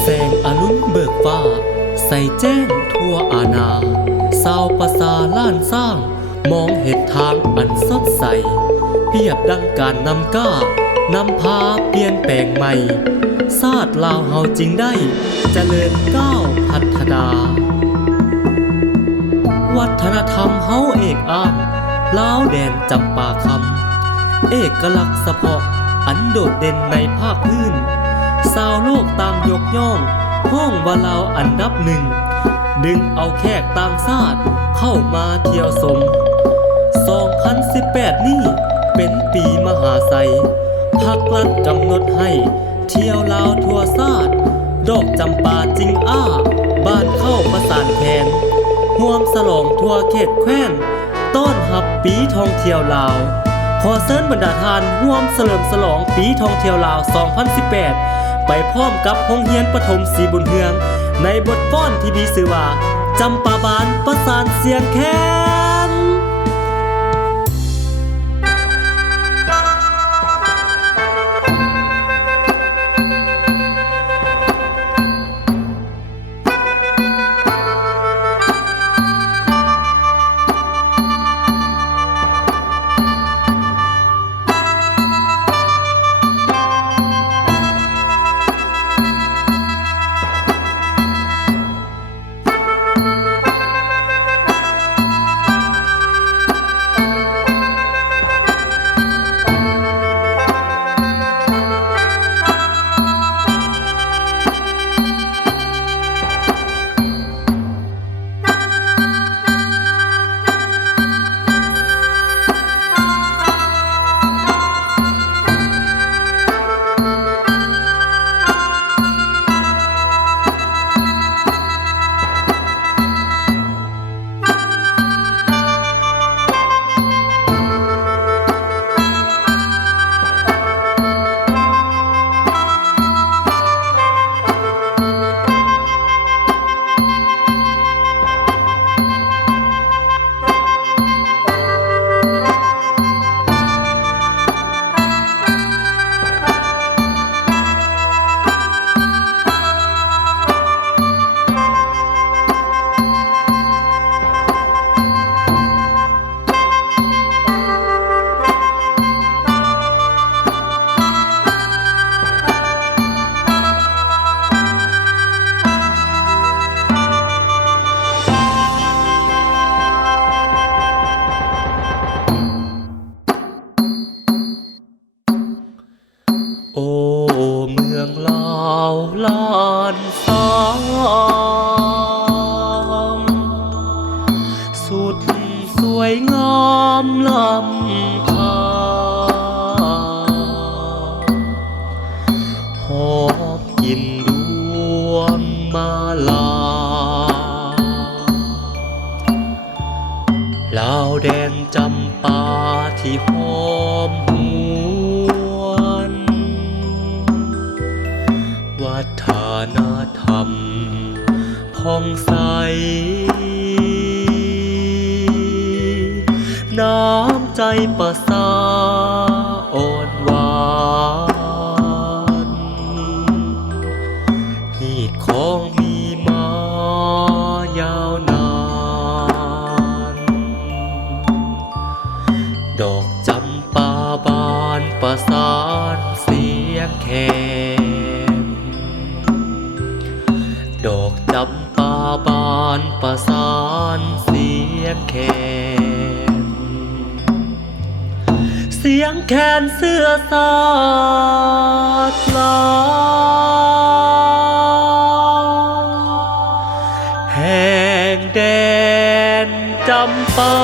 แสงอรุณเบิกฟ้าใส่แจ้งทั่วอาณาสาวประสาล้านสร้างมองเห็นทางอันสดใสเปรียบดังการนำก้านำพาเปลี่ยนแปลงใหม่ชาติลาวเฮาจริงได้เจริญก้าวพัฒนาวัฒนธรรมเฮาเอกอ้างลาวแดนจำปาคำเอกลักษณ์เฉพาะอันโดดเด่นในภาคพื้นชาวโลกต่างยกย่องห้องว่าลาวอันดับหนึ่งดึงเอาแขกต่างชาติเข้ามาเที่ยวชม2018 นี้เป็นปีมหาไสยภาครัฐกำหนดให้เที่ยวลาวทั่วชาติดอกจำปาจิงอ้าบ้านเข้าประสานแทนร่วมฉลองทั่วเขตแคว้นต้อนรับปีท่องเที่ยวลาวขอเชิญบรรดาทานร่วมเฉลิมฉลองปีท่องเที่ยวลาว2018ไปพร้อมกับโรงเรียนประถมศรีบุญเฮืองในบทฟ้อนที่มีชื่อว่าจำปาบานประสานเสียงแคนโอ้เมืองลาวล้านสามสุดสวยงามล้ำค่าหอมกลิ่นดวงมาลาลาวแดนจำปาที่หอมหวนวัฒนธรรมผ่องใสน้ำใจประสาอ่อนหวานฮีดของมีมายาวนานดอกจำปาบานประสานเสียงแคนดอกจำปาบานประสานเสียงแคนเสียงแคนเสื้อสาดลาวแห่งแดนจำปา